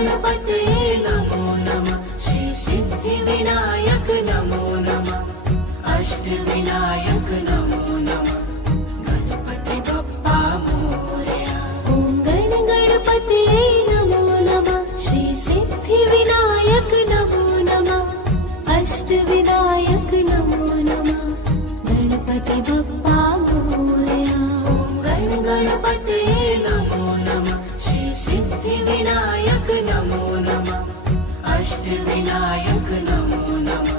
गणपतये नमो नमः। श्री सिद्धिविनायक नमो नमः। अष्टविनायक नमो नमः। गणपति बप्पा मोरया। ॐ गणपतये नमो नमः। श्री सिद्धिविनायक नमो नमः। अष्टविनायक नमो नमः। गणपति बप्पा मोरया। ॐ गणपतये नमो नमः। श्री सिद्धिविनायक नमो नमः। अष्टविनायक नमो नमः।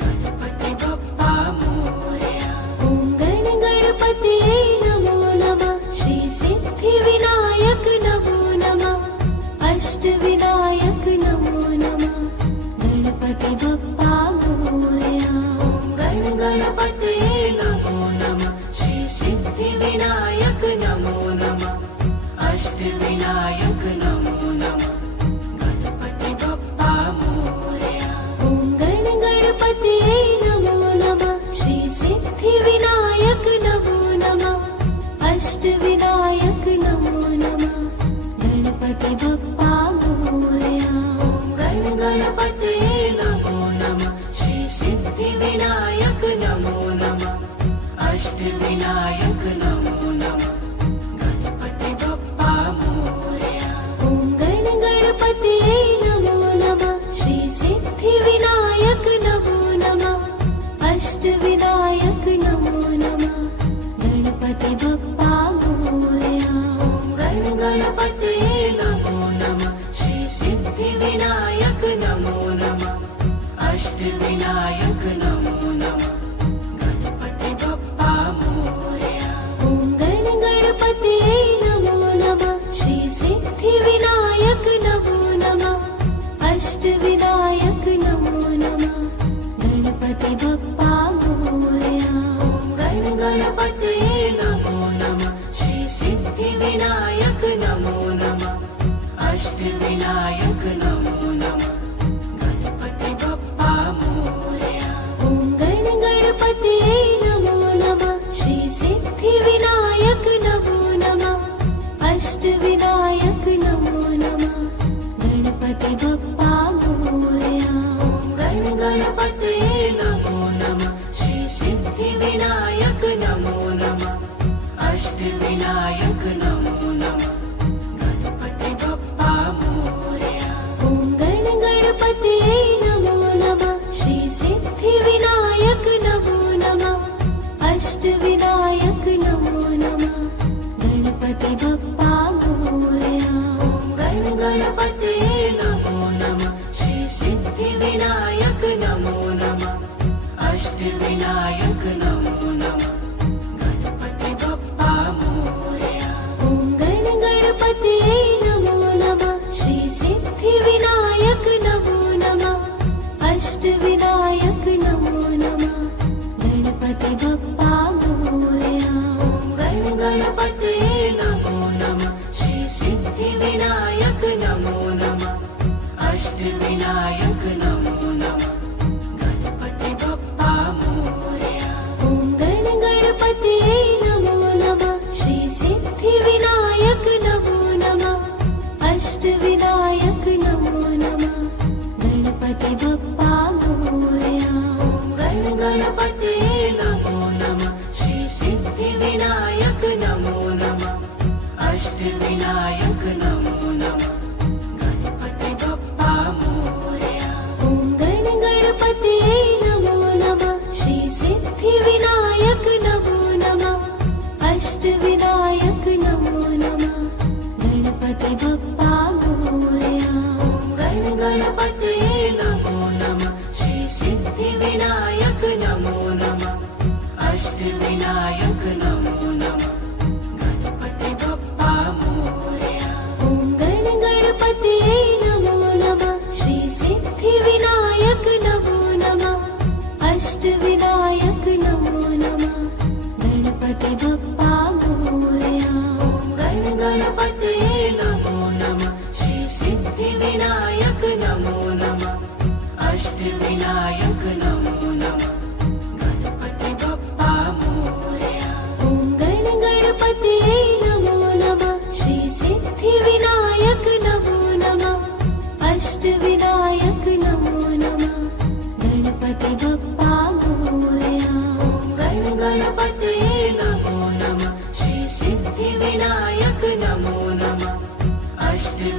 गणपति बप्पा मोरया। ॐ गणपतये नमो नमः। श्री सिद्धिविनायक नमो नमः। अष्टविनायक नमो नमः। गणपति बप्पा मोरया। ॐ गणपतये नमो नमः। श्री सिद्धिविनायक नमो नमः। अष्टविनायक नमो नमः। गणपति बप्पा मोरया। ॐ गणपतये नमो नमः। श्री सिद्धिविनायक नमो नमः। अष्टविनायक नमो नमः। गणपति बप्पा मोरया। ॐ गणपतये नमो नमः। श्री सिद्धिविनायक नमो नमः। अष्टविनायक नमो नमः। गणपति बप्पा मोरया। ॐ गणपतये नमो नमः। श्री सिद्धिविनायक नमो नमः। अष्टविनायक नमो नमः। गणपति बप्पा मोरया। ॐ गणपतये नमो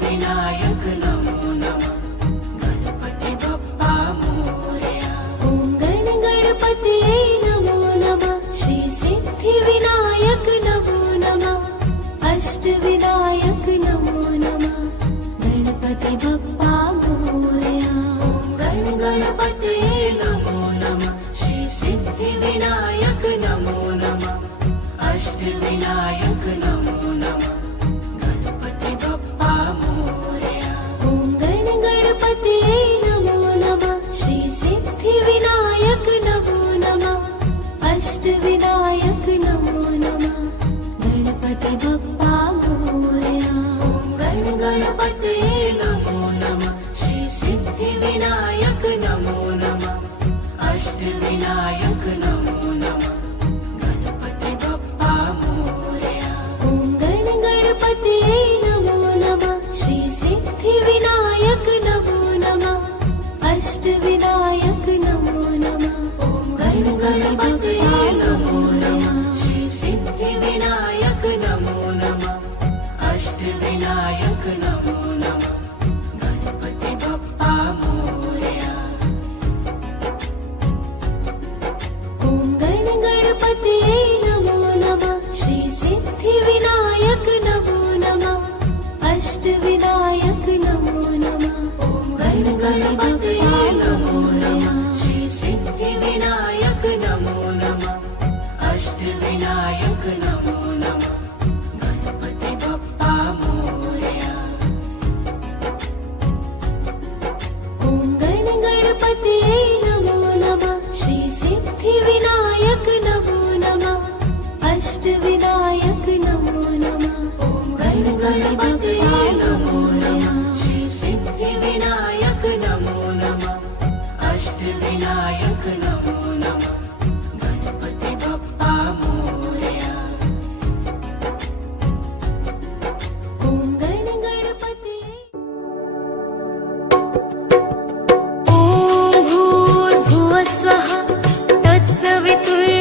सिद्धिविनायक नमो नमः गणपति बप्पा मोरया ॐ गण गणपतये नमो नमः श्री सिद्धिविनायक नमो नमः अष्टविनायक नमो नमः गणपति बप्पा मोरया गण गणपतये नमो नमः श्री सिद्धिविनायक नमो नमः अष्टविनायक नमो नमः गणपति बप्पा मोरया ॐ गण गणपतये नमो नमः श्री सिद्धिविनायक नमो नमः अष्टविनायक नमो नमः गणपति बप्पा मोरया गण गणपतये नमो नमः श्री सिद्धिविनायक नमो नमः अष्टविनायक नमो नमः गणपति बप्पा मोरया ॐ गण गणपतये नमो नमः श्री सिद्धिविनायक नमो नमः अष्टविनायक नमो नमः गण गणपतये नमो नमः श्री सिद्धिविनायक नमो नमः अष्टविनायक नमो नमः गणपति बप्पा मोरया ॐ गण गणपतये नमो नमः श्री सिद्धिविनायक नमो नमः अष्टविनायक नमो नमः गण गणपतये नमो नमः श्री सिद्धिविनायक नमो नमः अष्टविनायक नमो नमः गणपति बप्पा मोरया ॐ गण गणपतये नमो नमः श्री सिद्धिविनायक नमो नमः अष्टविनायक नमो नमः गण गणपतये नमो नमः श्री सिद्धिविनायक नमो नमः अष्टविनायक नमो नमः गणपति बप्पा मोरया ॐ गण गणपतये ॐ भूर्भुवस्वः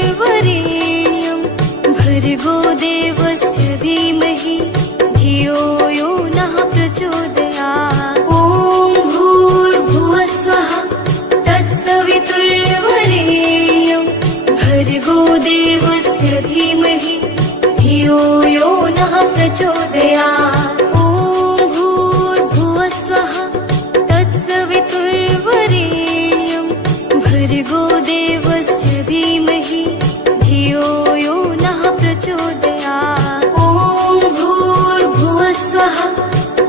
तत्सवितुर्वरेण्यं भर्गो देवस्य धीमहि धियो यो नः प्रचोदयात् ॐ भूर्भुवस्वः तत्सवितुर्वरेण्यं भर्गो देवस्य धीमहि धियो यो नः प्रचोदयात् ॐ भूर्भुवस्वः तत्सवितुर्वरेण्यं भर्गो देवस्य धीमहि धियो यो नः प्रचोदयात् ॐ भूर्भुवस्वः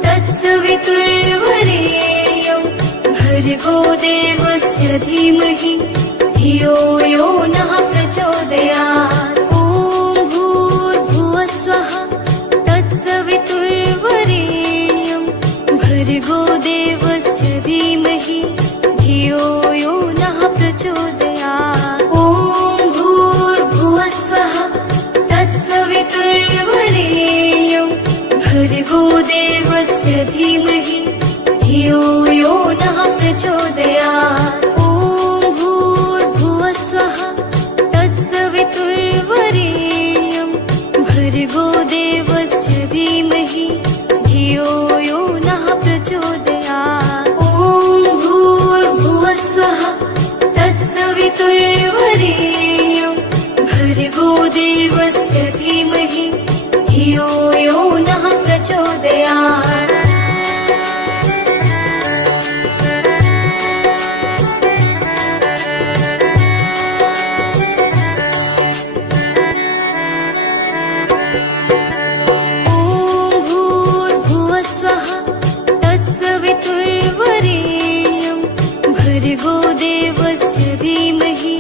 तत्सवितुर्वरेण्यं भर्गो देवस्य धीमहि धियो यो नः प्रचोदयात् ॐ भूर्भुवस्वः तत्सवितुर्वरेण्यं भर्गो देवस्य धीमहि धियो यो नः प्रचोदयात् ॐ भूर्भुवस्वः तत्सवितुर्वरेण्यं भर्गो देवस्य धीमहि धियो यो नः प्रचोदयात् ॐ भूर्भुवस्वः तत्सवितुर्वरेण्यं भर्गो देवस्य धीमहि धियो यो नः प्रचोदयात् ॐ भूर्भुवस्वः तत्सवितुर्वरेण्यं भर्गो देवस्य धीमहि धियो यो नः प्रचोदयात् ॐ भूर्भुवस्वः तत्सवितुर्वरेण्यं भर्गो देवस्य धीमहि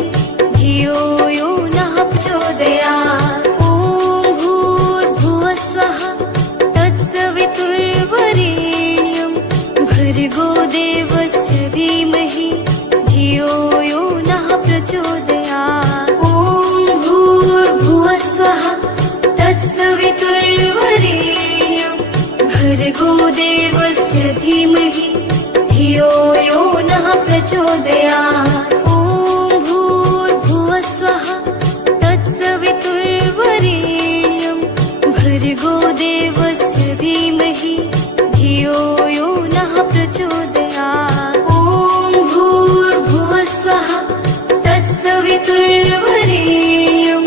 धियो यो नः प्रचोदयात् ॐ भूर्भुवस्वः तत्सवितुर्वरेण्यं भर्गो देवस्य धीमहि धियो यो नः प्रचोदयात् ॐ भूर्भुवस्वः तत्सवितुर्वरेण्यं भर्गो देवस्य धीमहि धियो यो नः प्रचोदयात् ॐ भूर्भुवस्वः तत्सवितुर्वरेण्यं भर्गो देवस्य धीमहि धियो धियो यो नः प्रचोदयात् ॐ भूर्भुवः स्वः तत्सवितुर्वरेण्यं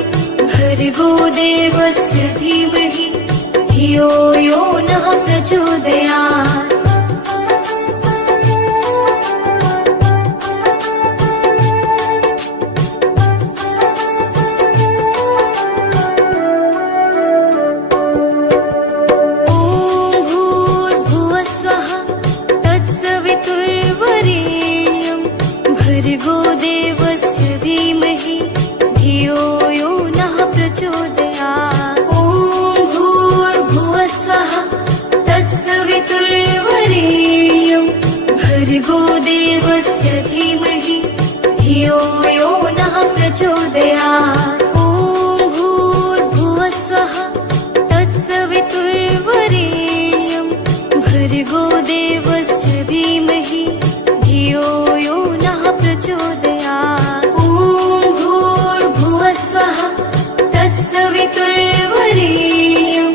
भर्गो देवस्य धीमहि धियो यो नः प्रचोदयात् भर्गो देवस्य धीमहि धियो यो नः प्रचोदयात् ॐ भूर्भुवः स्वः तत्सवितुर्वरेण्यं भर्गो देवस्य धीमहि धियो यो नः प्रचोदयात् ॐ भूर्भुवः स्वः तत्सवितुर्वरेण्यं भर्गो देवस्य धीमहि धियो यो नः प्रचोदयात् ॐ भूर्भुवः स्वः तत्सवितुर्वरेण्यं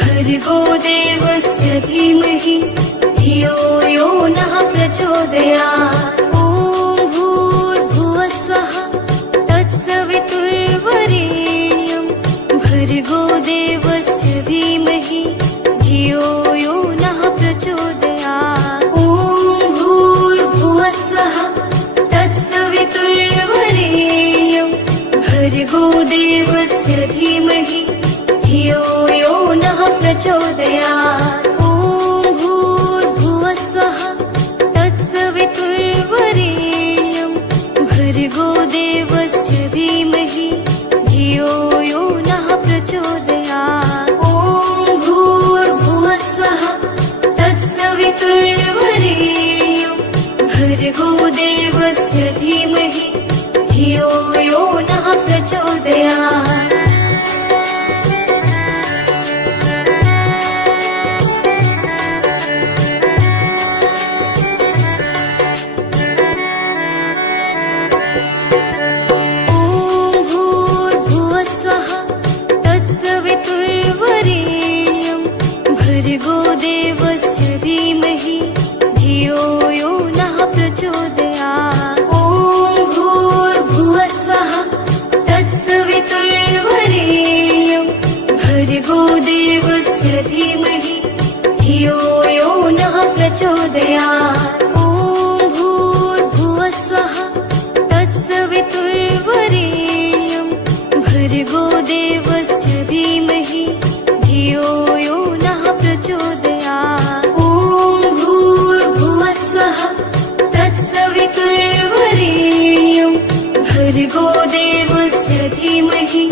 भर्गो देवस्य धीमहि धियो यो नः प्रचोदयात् ॐ भूर्भुवः स्वः तत्सवितुर्वरेण्यं भर्गो देवस्य धीमहि धियो यो नः प्रचोदयात् ॐ भूर्भुवः स्वः तत्सवितुर्वरेण्यं भर्गो देवस्य धीमहि धियो यो नः प्रचोदयात् ॐ भूर्भुवः स्वः तत्सवितुर्वरेण्यं भर्गो देवस्य धीमहि धियो यो नः प्रचोदयात् ॐ भूर्भुवः स्वः तत्सवितुर्वरेण्यं भर्गो देवस्य धीमहि धियो यो नः प्रचोदयात् भर्गो देवस्य धीमहि धियो यो नः प्रचोदयात् ॐ भूर्भुवः स्वः तत्सवितुर्वरेण्यं भर्गो देवस्य धीमहि धियो यो नः प्रचोदयात् ॐ भूर्भुवः स्वः तत्सवितुर्वरेण्यं भर्गो देवस्य धीमहि धियो यो नः प्रचोदयात् ॐ भूर्भुवः स्वः तत्सवितुर्वरेण्यं भर्गो देवस्य धीमहि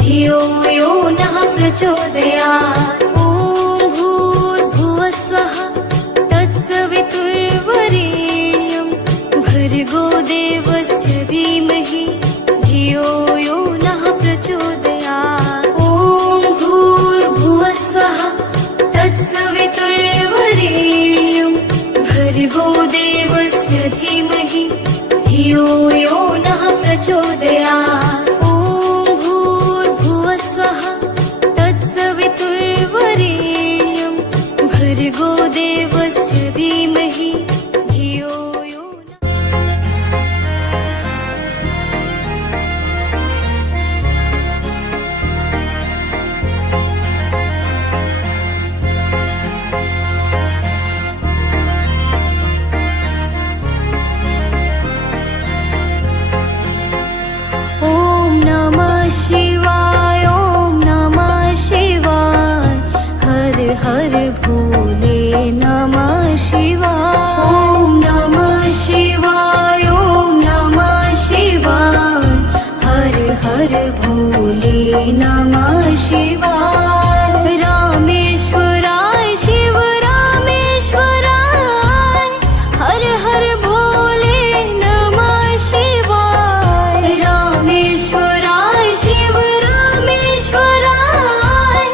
धियो यो नः प्रचोदयात् ॐ भूर्भुवः स्वः तत्सवितुर्वरेण्यं भर्गो देवस्य धीमहि धियो यो नः प्रचोदयात् ॐ भूर्भुवः स्वः तत्सवितुर्वरेण्यं भर्गो देवस्य धीमहि धियो यो नः प्रचोदयात् ॐ भूर्भुवः स्वः तत्सवितुर्वरेण्यं भर्गो देवस्य धीमहि धियो यो शिवाय ॐ नमः शिवाय हर हर भोले नमः शिवाय ॐ नमः शिवाय ॐ नमः शिवाय हर हर भोले नमः शिवाय रामेश्वराय शिव रामेश्वराय हर हर भोले नमः शिवाय रामेश्वराय शिव रामेश्वराय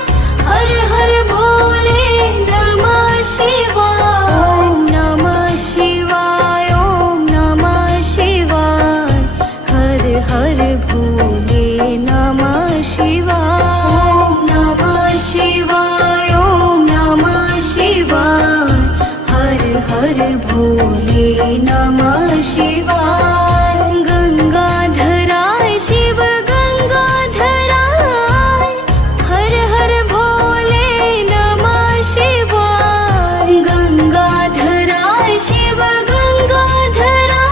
हर हर भोले नमः शिवाय हर भोले नमः शिवाय गंगाधराय शिव गंगाधराय हर हर भोले नमः शिवाय गंगाधराय शिव गंगाधराय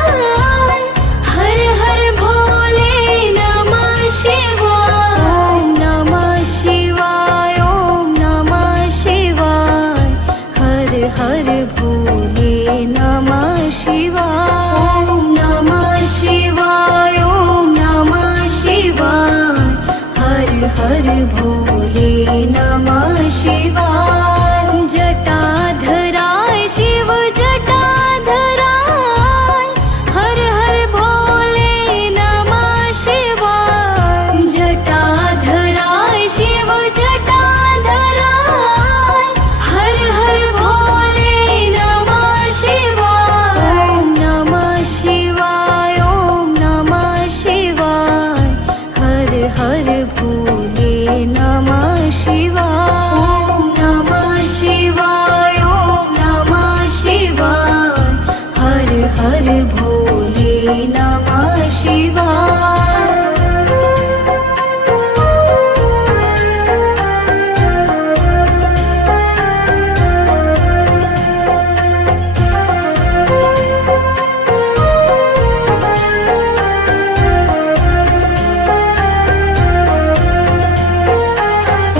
हर हर भोले नमः शिवाय ओम नमः शिवाय ओम नमः शिवाय हर हर भोले नमः शिवाय ओम नमः शिवाय ओम नमः शिवाय हर हर भोले नमः शिवाय जटाधराय शिव जटाधराय हर हर भोले नमः शिवाय जटाधराय शिव जटाधराय हर हर भोले नमः शिवाय ओम नमः शिवाय ओम नमः शिवाय हर हर भोले नमः शिवाय ओम नमः शिवाय ओम नमः शिवाय हर हर भोले नमः शिवाय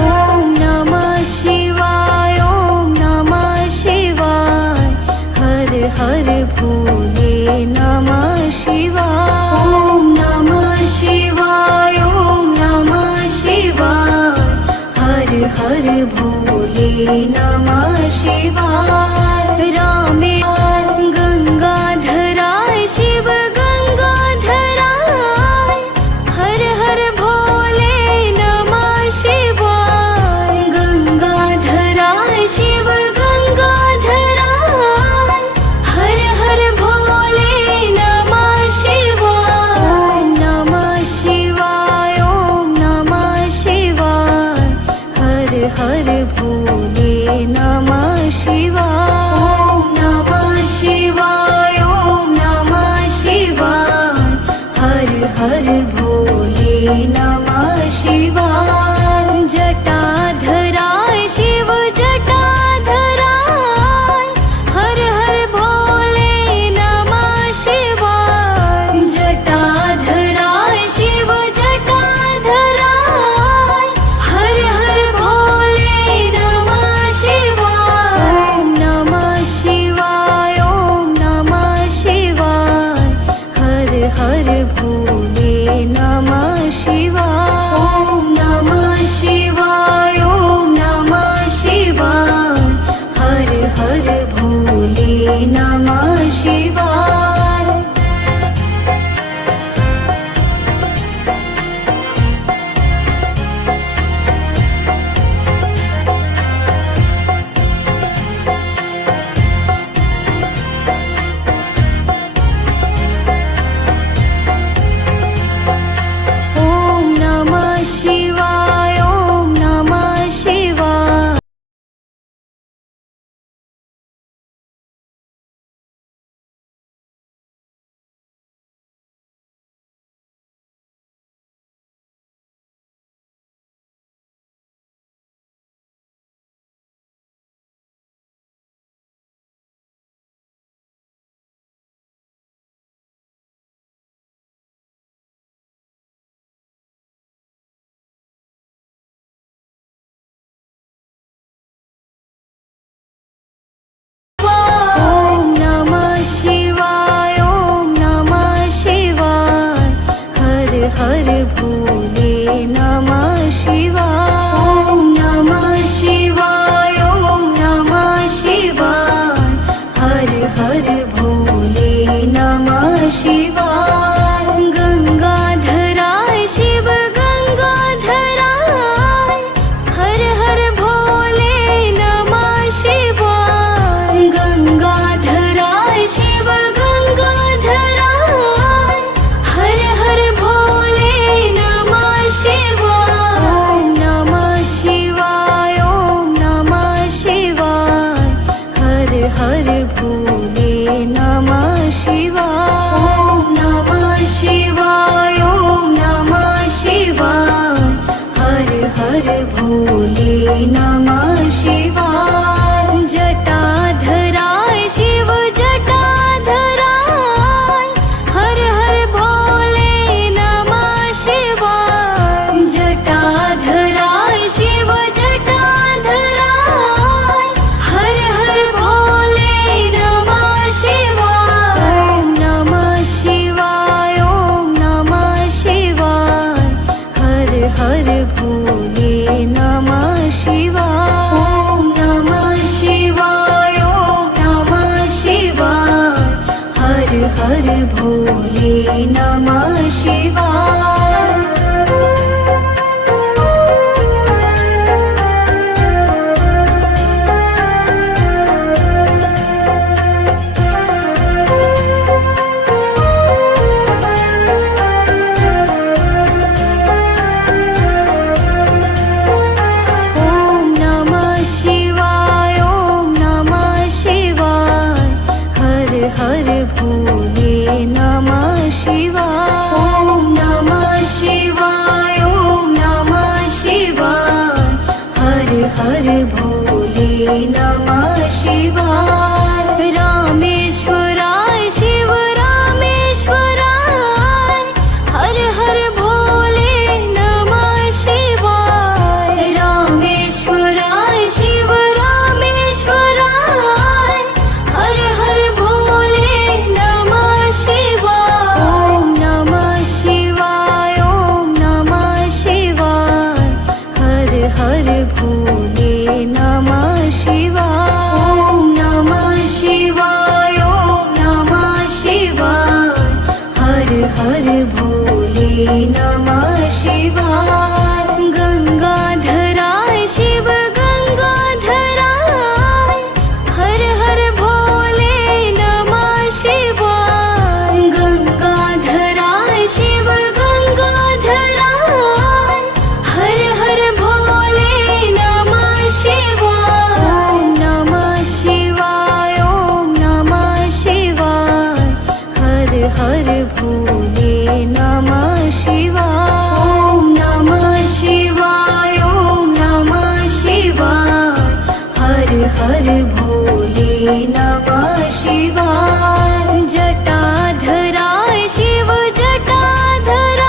ओम नमः शिवाय ओम नमः शिवाय हर हर भोले नमः शिवाय ओम नमः शिवाय ओम नमः शिवाय हर हर भोले नमः शिवाय रामे गंगाधराय शिव गंगाधराय हर हर भोले नमः शिवाय गंगाधराय शिव गंगाधराय हर हर भोले नमः शिवाय ओम नमः शिवाय ओम नमः शिवाय हर हर भोले नमः शिवाय ओम नमः शिवाय ओम नमः शिवाय हर हर भोले नमः शिवाय जटाधराय शिव जटाधराय हर हर भोले नमः शिवाय जटाधराय शिव जटाधराय हर हर भोले नमः शिवाय ओम नमः शिवाय ओम नमः शिवाय हर हर भोले नमः शिवाय ओम नमः शिवाय ओम नमः शिवाय हर हर भोले नमः शिवाय भोले नमः शिवाय। ॐ नमः शिवाय, ॐ नमः शिवाय। हर हर भोले नमः शिवाय। जटाधराय शिव जटाधराय, हर हर भोले नमः शिवाय। जटाधराय शिव जटाधराय, हर हर भोले नमः शिवाय। ॐ नमः शिवाय, ॐ नमः शिवाय। हर हर भोले नमः शिवाय। ॐ नमः शिवाय, ॐ नमः शिवाय। हर हर भोले नमः शिवाय। ॐ नमः शिवाय, ॐ नमः शिवाय। हर हर भोले नमः शिवाय। ॐ नमः शिवाय, ॐ नमः शिवाय। हर हर भोले नमः शिवाय। रामेश्वराय शिव रामेश्वराय, हर हर भोले नमः शिवाय। रामेश्वराय शिव रामेश्वराय, हर हर भोले नमः शिवाय। ॐ नमः शिवाय, ॐ नमः शिवाय। हर हर भोले नमः शिवाय। ॐ नमः शिवाय, ॐ नमः शिवाय। हर हर भोले नमः शिवाय। गंगाधराय शिव गंगाधराय, हर हर भोले नमः शिवाय। गंगाधराय शिव गंगाधराय, हर हर भोले नमः शिवाय। ॐ नमः शिवाय, ॐ नमः शिवाय। हर हर भोले नमः शिवाय। ॐ नमः शिवाय, ॐ नमः शिवाय। हर हर भोले नमः शिवाय। जटाधराय शिव जटाधराय,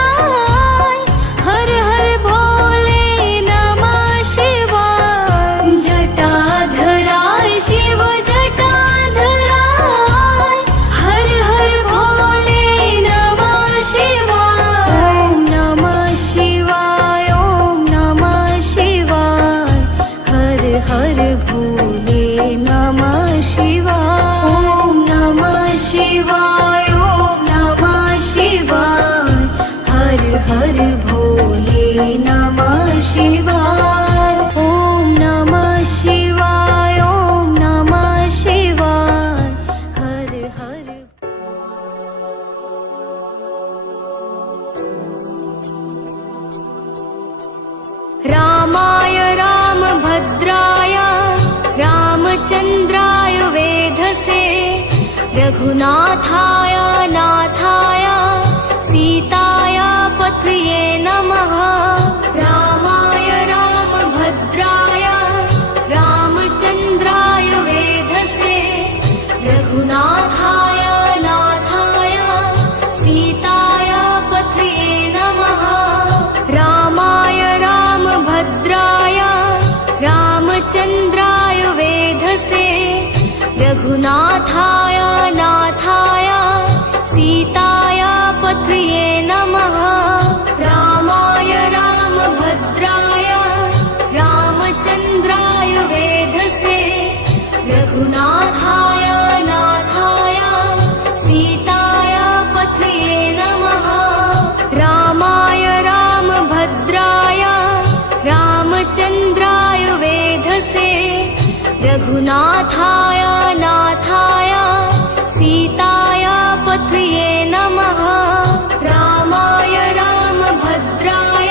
हर हर भोले नमः शिवाय। जटाधराय शिव जटाधराय, हर हर भोले नमः शिवाय। ॐ नमः शिवाय, ॐ नमः शिवाय। हर हर भोले नमः शिवाय। ॐ नमः शिवाय, ॐ नमः शिवाय। हर हर भोले नमः शिवाय। ॐ नमः शिवाय, ॐ नमः शिवाय। हर हर रामाय रामभद्राय रामचन्द्राय वेधसे, रघुनाथाय नाथाय सीताय पथये नमः। रामाय रामभद्राय रामचन्द्राय वेधसे, रघुनाथाय नाथाय सीताय पथये नमः। रामाय रामभद्राय रामचन्द्राय वेधसे, रघुनाथाय नाथाय सीताय पथये नमः। रामाय रामभद्राय रामचन्द्राय वेधसे, रघुनाथाय नाथाय सीताय पथये नमः। रामाय रामभद्राय रामचन्द्राय वेधसे, रघुनाथाय नाथाय सीताय पथये नमः। रामाय रामभद्राय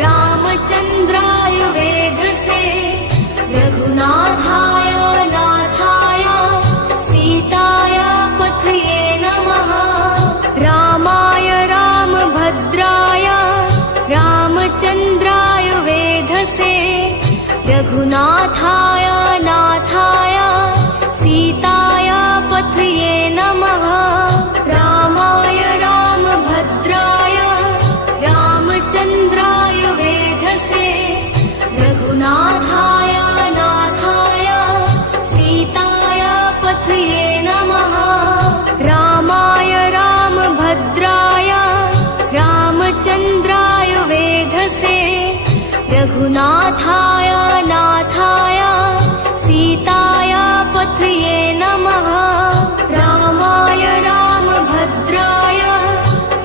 रामचन्द्राय वेधसे, रघुनाथाय नाथाय रघुनाथाय नाथाय सीताय पथये नमः रामाय रामभद्राय रामचन्द्राय वेधसे रघुनाथाय नाथाय सीताय पथये नमः रामाय रामभद्राय रामचन्द्राय वेधसे रघुनाथाय नाथाय सीताय पथये नमः रामाय रामभद्राय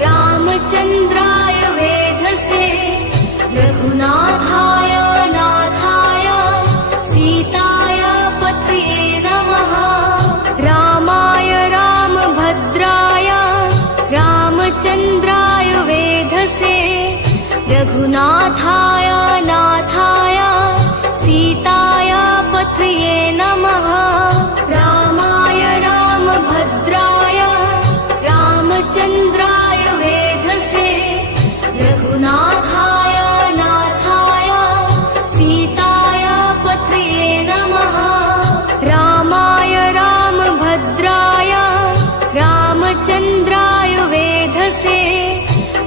रामचन्द्राय वेधसे रघुनाथाय नाथाय सीताय पथये नमः रामाय रामभद्राय रामचन्द्राय वेधसे रघुनाथाय नाथाय सीताय पथये नमः रामाय रामभद्राय रामचन्द्राय वेधसे रघुनाथाय नाथाय सीताय पथये नमः रामाय रामभद्राय रामचन्द्राय वेधसे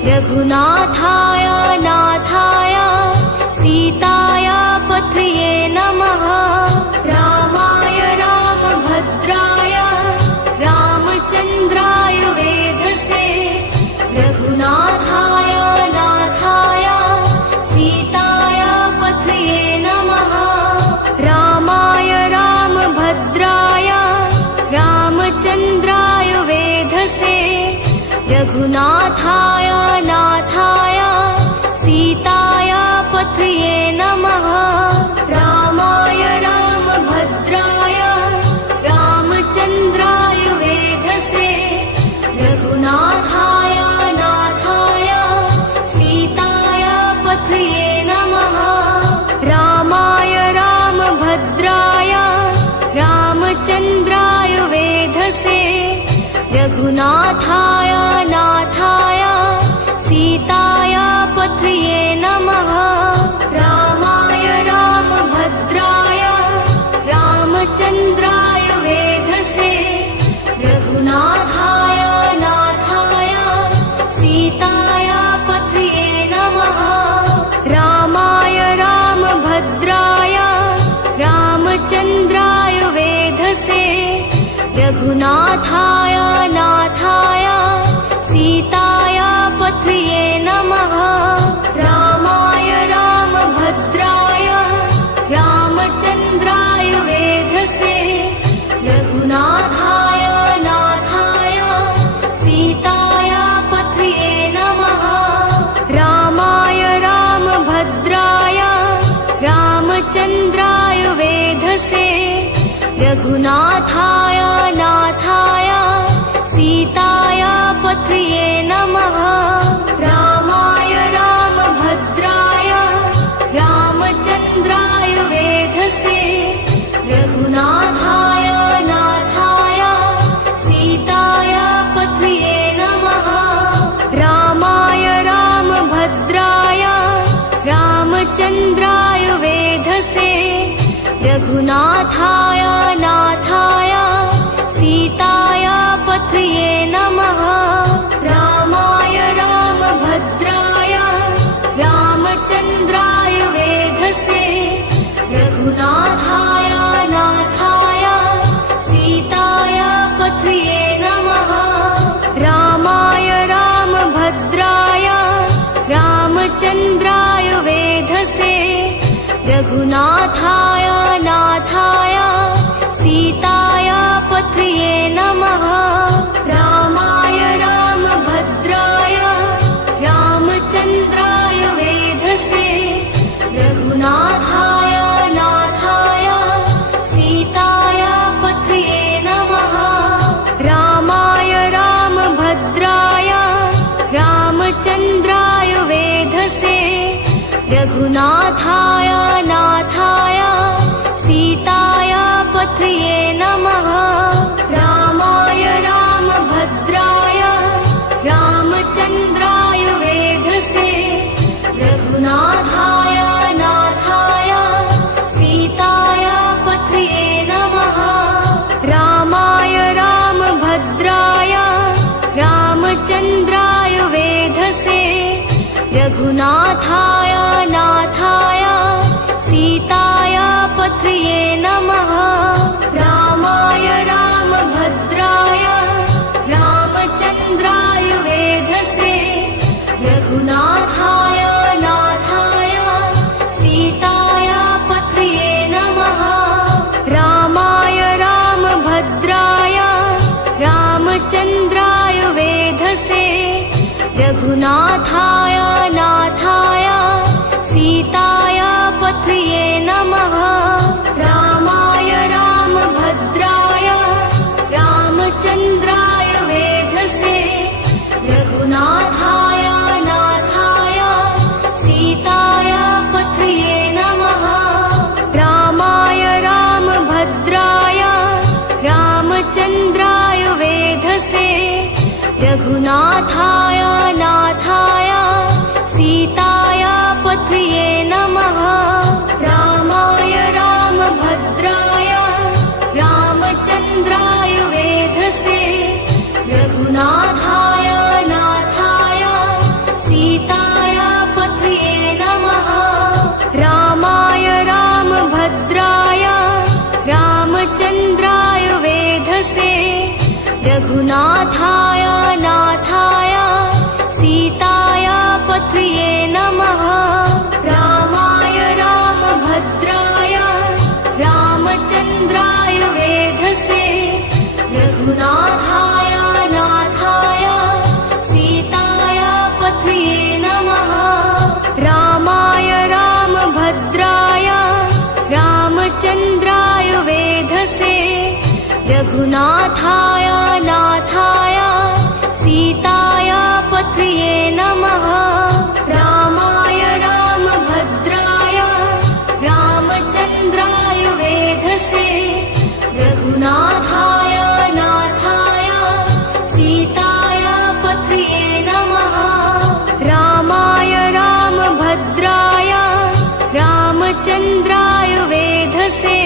रघुनाथाय नाथाय सीताय पथये नमः रामाय रामभद्राय रामचन्द्राय वेधसे रघुनाथाय नाथाय सीताय पथये नमः रामाय रामभद्राय रामचन्द्राय वेधसे रघुनाथाय नाथाय सीताय पथये नमः रामाय रामभद्राय रामचन्द्राय वेधसे रघुनाथाय नाथाय सीताय पथये नमः रामाय रामभद्राय रामचन्द्राय वेधसे रघुनाथाय नाथाय सीताय पथये नमः रामाय रामभद्राय रामचन्द्राय वेधसे रघुनाथाय नाथाय सीताय पथये नमः रामाय रामभद्राय रामचन्द्राय वेधसे रघुनाथाय नाथाय सीताय पथये नमः रामाय रामभद्राय रामचन्द्राय वेधसे रघुनाथाय नाथाय सीताय पथये नमः रामाय रामभद्राय रामचन्द्राय वेधसे रघुनाथाय नाथाय सीताय पथये नमः रामाय रामभद्राय रामचन्द्राय वेधसे रघुनाथाय नाथाय सीताय पथये नमः रामाय रामभद्राय रामचन्द्राय वेधसे रघुनाथाय नाथाय सीताय पथये नमः रामाय रामभद्राय रामचन्द्राय वेधसे रघुनाथाय नाथाय सीताय पथये नमः रामाय रामभद्राय रामचन्द्राय वेधसे रघुनाथाय नाथाय सीताय पथये नमः रामाय रामभद्राय रामचन्द्राय वेधसे रघुनाथाय नाथाय सीताय पथये नमः रामाय रामभद्राय रामचन्द्राय वेधसे रघुनाथाय नाथाय सीताय पथये नमः रामाय रामभद्राय रामचन्द्राय वेधसे रघुनाथाय नाथाय सीताय पथये नमः रामाय रामभद्राय रामचन्द्राय वेधसे रघुनाथाय नाथाय सीताय पथये नमः रामाय रामभद्राय रामचन्द्राय वेधसे रघुनाथाय नाथाय सीताय पथये नमः रामाय रामभद्राय रामचन्द्राय वेधसे रघुनाथाय नाथाय सीताय पथये नमः रामाय रामभद्राय रामचन्द्राय वेधसे रघुनाथाय नाथाय सीताय पथये नमः रामाय रामभद्राय रामचन्द्राय वेधसे रघुनाथाय नाथाय सीताय पथये नमः रामाय रामभद्राय रामचन्द्राय वेधसे रघुनाथाय नाथाय सीताय पथये नमः रामाय रामभद्राय रामचन्द्राय वेधसे रघुनाथाय नाथाय सीताय पथये नमः रामाय रामभद्राय रामचन्द्राय वेधसे रघुनाथाय नाथाय सीताय पथये नमः रामाय रामभद्राय रामचन्द्राय वेधसे रघुनाथाय नाथाय सीताय पथये नमः रामाय रामभद्राय रामचन्द्राय वेधसे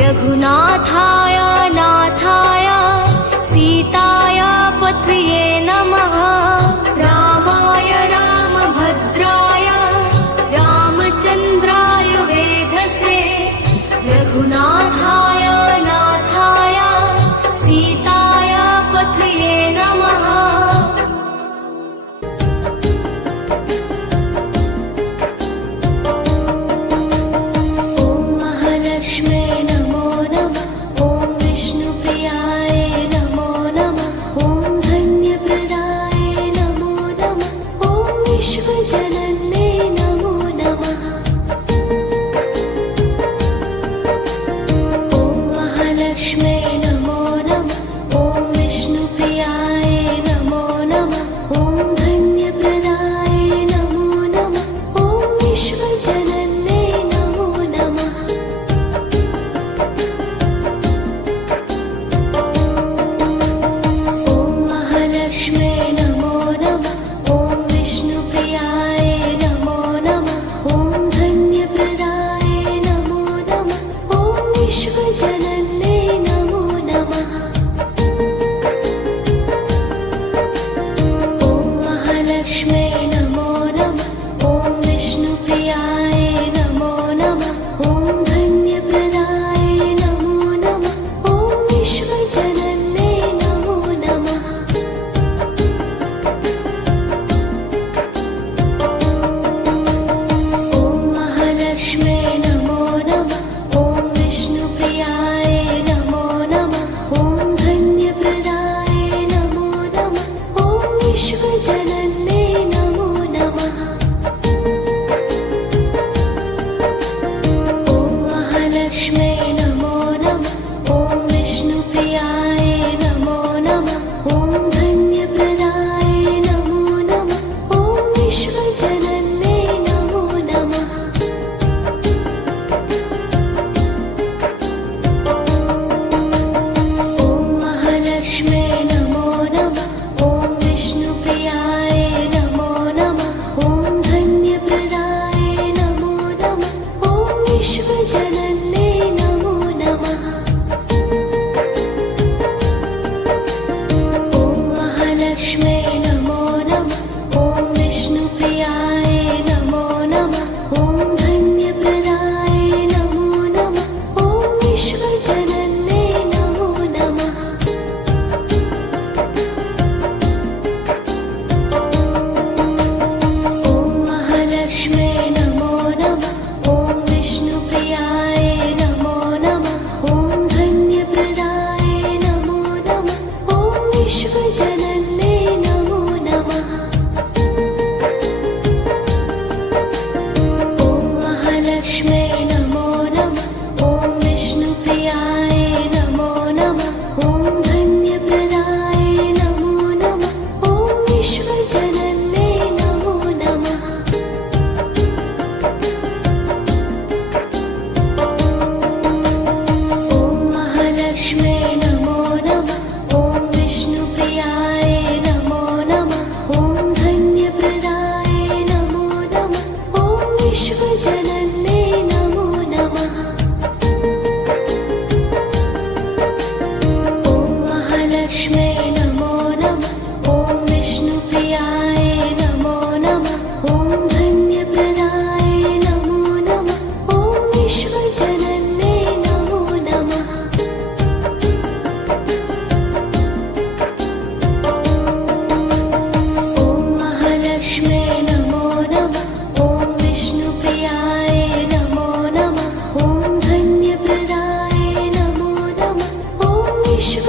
रघुनाथाय नाथाय सीताय पथये नमः रामाय रामभद्राय रामचन्द्राय वेधसे रघुनाथाय नाथाय सीताय पथये नमः ॐ महालक्ष्म्यै नमो नमः ॐ विष्णुप्रियाय नमो नमः ॐ धन्यप्रदाय नमो नमः ॐ विश्वजनन्यै नमो नमः ॐ महालक्ष्म्यै नमो नमः ॐ विष्णुप्रियाय नमो नमः ॐ धन्यप्रदाय नमो नमः ॐ विश्वजनन्यै नमो नमः ॐ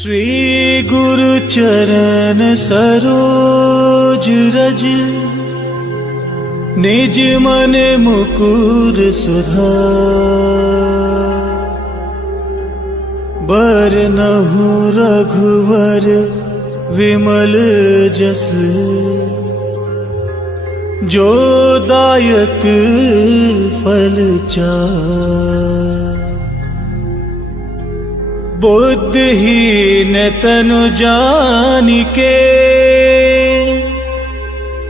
श्री गुरु चरण सरोज रज निज मन मुकुर सुधार बरनहु रघुवर विमल जस जो दायक फल चार बुद्धिहीन तनु जानिके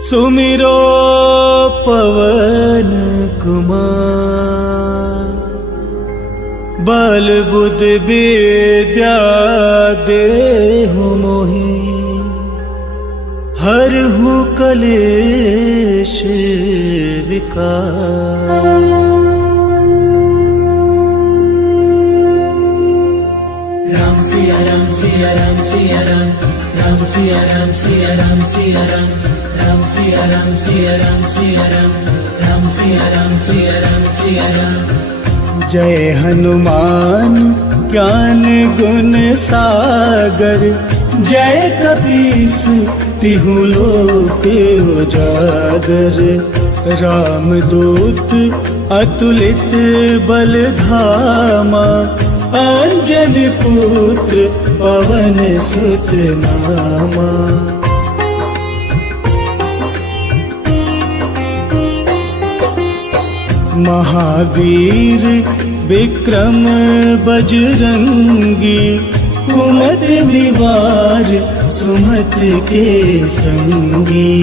सुमिरो पवन कुमार बल बुद्ध विद्या देहु मोहि हरहु कलेश विकार। राम सिया राम सिया राम सिया राम राम सिया राम सिया राम सिया राम राम सिया राम सिया राम सिया राम राम सिया राम सिया राम सिया राम। जय हनुमान ज्ञान गुण सागर जय कपीस तिहु लोक उजागर रामदूत अतुलित बल धामा अंजन पुत्र पवन सुत नामा। महावीर विक्रम बजरंगी कुमति निवार सुमत के संगी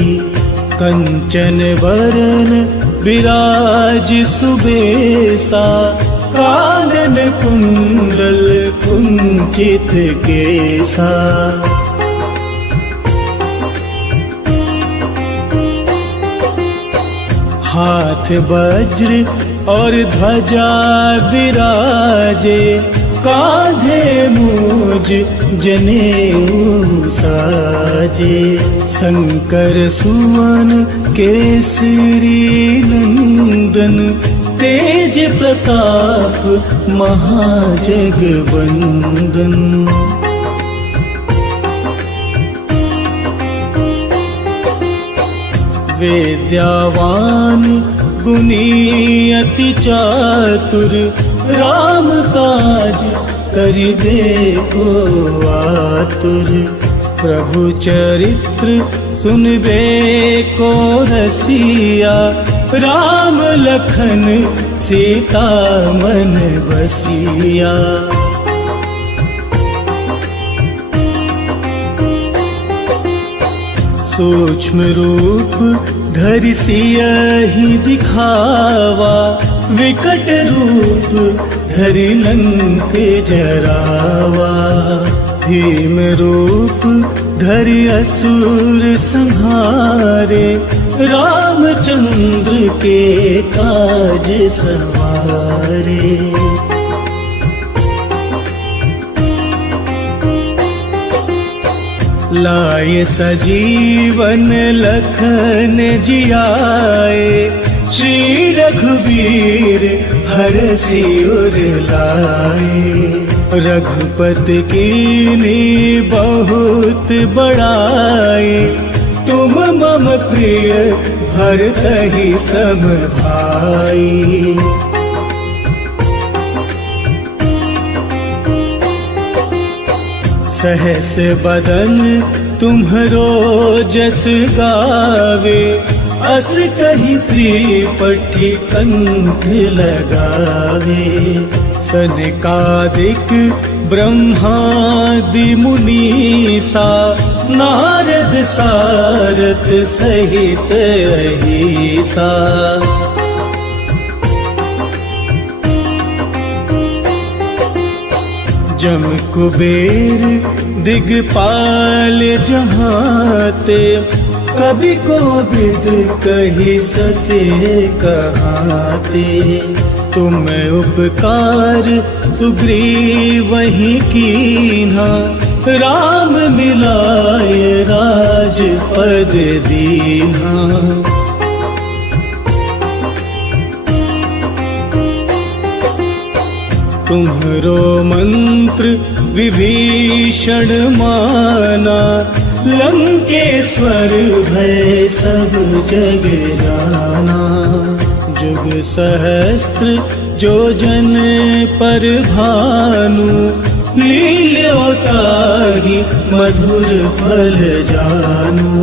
कंचन वरन विराज सुबेसा कानन कुंडल कुंचित केसा। हाथ वज्र और ध्वजा विराजे कांधे मूज जनेऊ साजे शंकर सुवन केसरी नंदन तेज प्रताप महाजगवंदन। विद्यावान गुणी अति चातुर राम काज करिबे को आतुर प्रभु चरित्र सुनबे को रसिया राम लखन सीता मन बसिया। सूक्ष्म रूप धरि सियहि दिखावा विकट रूप धरि लंक जरावा भीम रूप धरि असुर संहारे रामचंद्र के काज सवारे। लाए सजीवन लखन जियाए श्री रघुवीर हरषि उर लाए रघुपति कीन्ही बहुत बड़ाई तुम मम प्रिय भरतहि सम भाई। सहस बदन तुम्हरो जस गावे अस कहि प्रियपति कंठ लगावे। सनकादिक ब्रह्मादि मुनीसा नारद सारथ सहित अहिसा। जम कुबेर दिगपाल जहाते कभी कोविद कही सके कहाते। तुम उपकार सुग्रीवहि कीन्हा राम मिलाए राजपद दीन्हा। तुम्हरो मंत्र विभीषण माना, लंकेश्वर भय सब जग जाना। जुग सहस्त्र जो जन पर भानु, लील्योताहि मधुर फल जानु।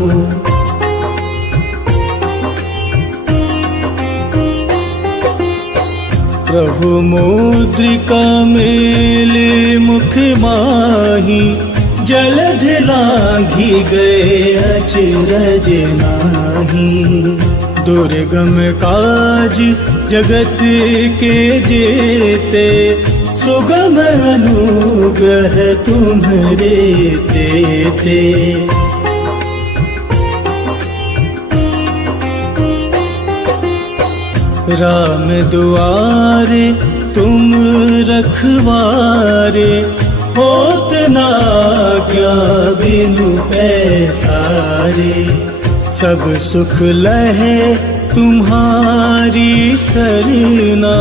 प्रभु मुद्रिका मेले मुख माही, जलध लांघी गए अचरज नाही। दुर्गम काज जगत के जेते, सुगम अनुग्रह तुम्हरे तेते। राम दुआरे तुम रखवारे, होत ना क्या बिनु पैसारे। सब सुख लहे तुम्हारी सरना,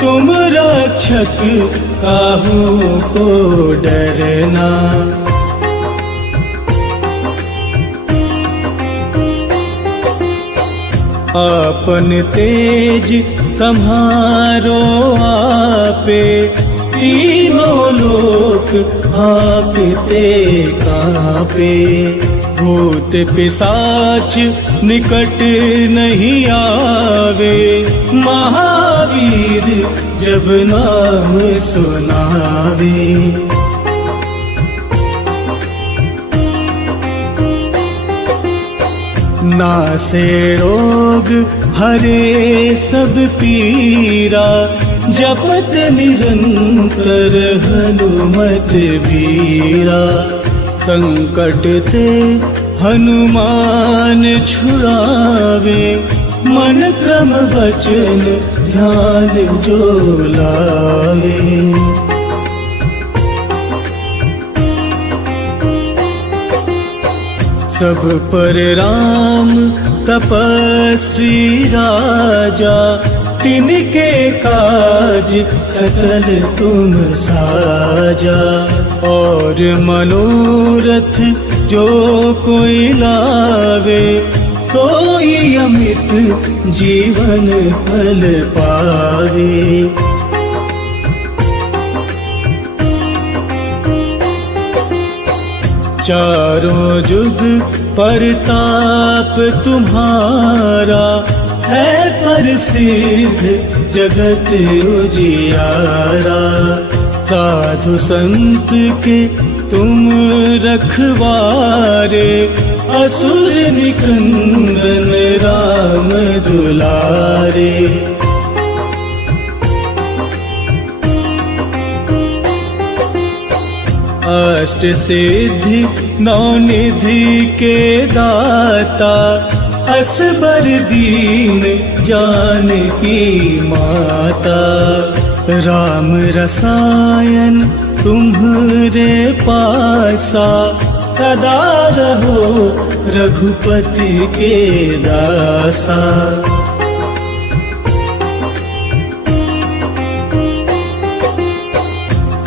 तुम रक्षक काहू को डरना। आपन तेज सम्हारो आपे, तीनों लोक आपते कांपे। भूत पिशाच निकट नहीं आवे, महावीर जब नाम सुनावे। नासे रोग हरे सब पीरा, जपत निरंतर हनुमत वीरा। संकट ते हनुमान छुड़ावे, मन क्रम वचन ध्यान जो लावे। सब पर राम तपस्वी राजा, तिनके काज सकल तुम साजा। और मनोरथ जो कोई लावे, सोई अमित जीवन फल पावे। चारों जुग परताप तुम्हारा, है प्रसिद्ध जगत उजियारा। साधु संत के तुम रखवारे, असुर निकंदन राम दुलारे। अष्ट सिद्धि नौ निधि के दाता, असबर दीन जानकी माता। राम रसायन तुम्हरे पासा, सदा रहो रघुपति के दासा।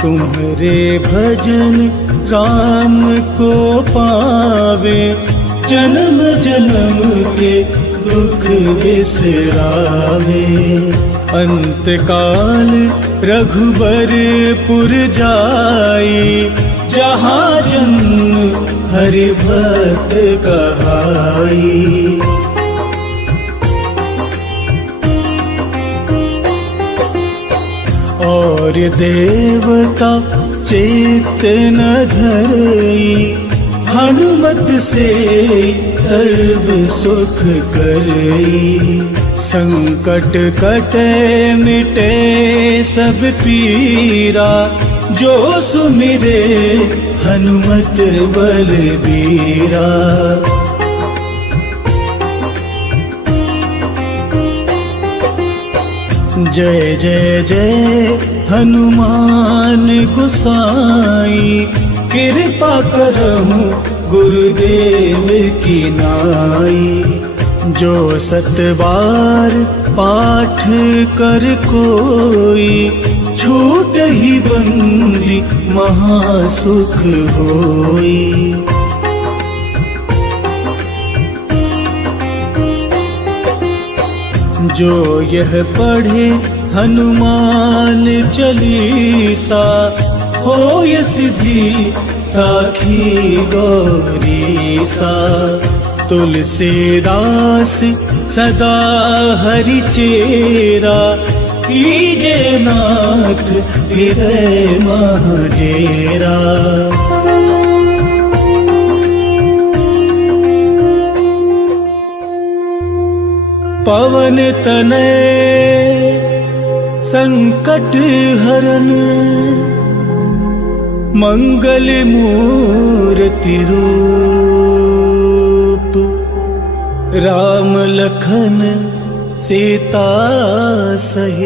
तुम्हरे भजन राम को पावे, जन्म जन्म के दुख बिसरावे। अंत काल रघुबरपुर जाई, जहाँ जन्म हरि भक्त कहाई। और देवता चेत न धरई, हनुमत से सर्व सुख करई। संकट कटे मिटे सब पीरा, जो सुमिरे हनुमत बलबीरा। जय जय जय हनुमान गोसाई, कृपा करहु गुरुदेव की नाई। जो 7 बार पाठ कर कोई, छूट ही बंदी महासुख होई। जो यह पढ़े हनुमान चालीसा, होय सिद्धि साखी गौरीसा। तुलसीदास सदा हरि चेरा, कीजे नाथ हृदय मह डेरा। पवन तनय संकट हरन, मंगल मूर्ति रूप। राम लखन सीता सहित